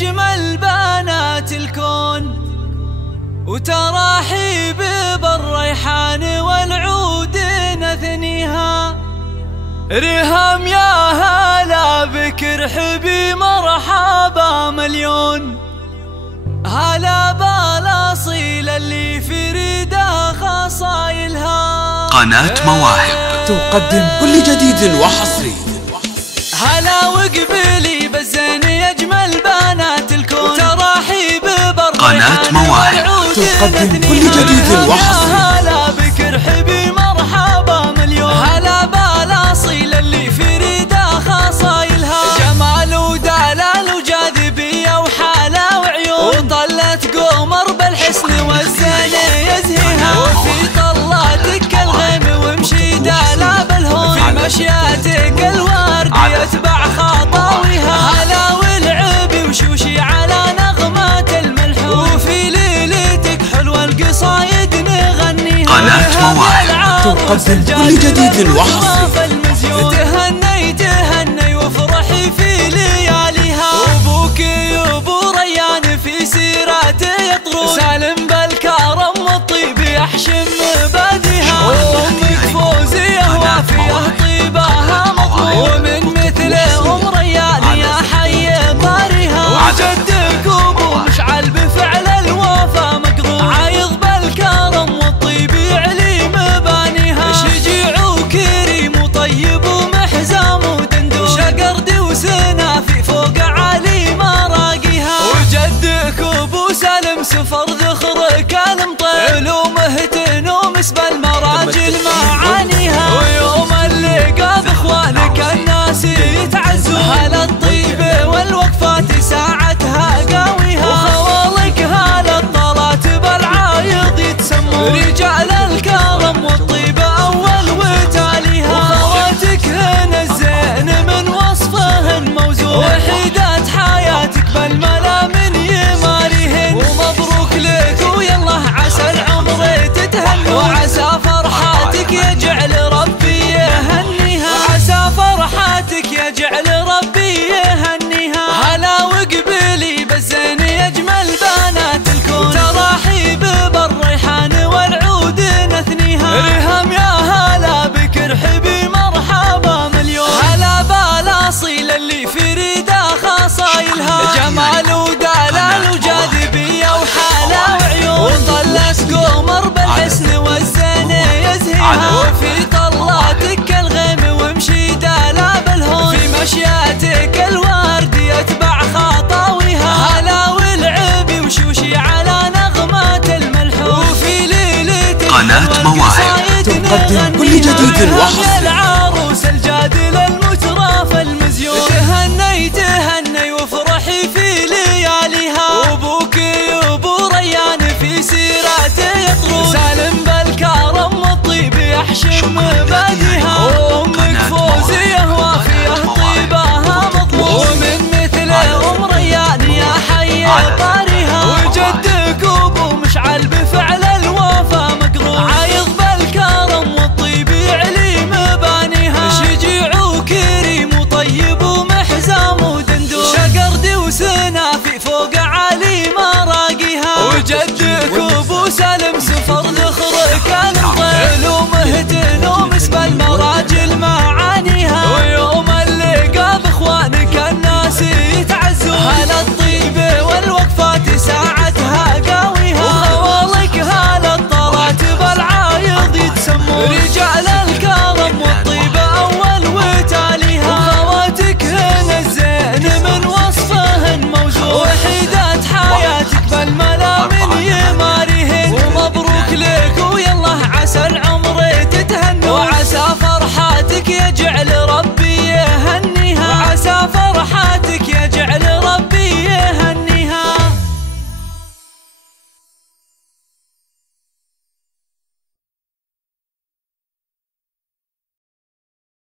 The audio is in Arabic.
أجمل بنات الكون، وتراحيب بالريحان والعود نثنيها. ريهام يا هلا بك ارحبي مرحبا مليون، هلا بالاصيل اللي في ريدها خصايلها. قناة مواهب تقدم كل جديد وحصري. هلا وقبلي بالزين أجمل بنات الكون، وتراحيب قناة مواهب تقدم كل جديد وحصري. هلا بك ارحبي مرحبا مليون، هلا بالاصيل اللي في ريدها خصايلها. جمال ودلال وجاذبية وحالة وعيون، وطلت قمر بالحسن والزين يزهيها. وفي طلاتك الغيم وامشي دالا بالهون، في مشياتك الورد يتبع خطاويها. هلا والعبي وشوشي على نغمات الملحون، وفي ليلتك حلوة القصايد نغنيها. قناة مواهب تقدم كل جديد وحصري. تهني وافرحي في لياليها. وابوك ابو ريان في سيراته يطرون، سالم بالكرم والطيب يحشم مباديها. وامك فوزيه وافيه طيبها مضمون، ومن مثله ام ريان يا حي طاريها. وجدك ابو مشعل بفعل الوفا مقرون، عايض بالكرم والطيب يعلي مبانيها. شجيع وكريم وطيب ومحزام ودندون، شقردي وسنافي فوق عالي مراقيها. وجدك ابو سالم سفر ذخرك المطير، علومه تنومس بالمراجل معانيها. ويوم اللقاء باخوانك الناس يتعزون، هلا الطيبه والوقفات ساعتها قاويها. وخوالك هلا الطلات بالعايض يتسمون، رجال الكرم والطيبه اول وتاليها. وخواتك هنا الزين من وصفهن موزون، وحيدات حياتك بالملا من يماريهن. ومبروك لك ويلا عسى العمر تتهنى، وعسى فرحاتك يجعل ربي يهنيها. وعسى فرحاتك يجعل ربي يهنيها. هلا وقبلي بالزين أجمل بنات الكون، تراحيب بالريحان والعود نثنيها. ريهام يا هلا بك ارحبي مرحبا مليون، هلا بالاصيل اللي في ريدها خصايلها. جمال ودلال وجاذبية وحالة وعيون، وطلت قمر بالحسن والزين يزهيها. وفي طلاتك الغيم وامشي دالا بالهون، في مشياتك الورد يتبع خطاويها. هلا والعبي وشوشي على نغمات الملحون، وفي ليلتك قناة مواهب تقدم كل جديد وحصري.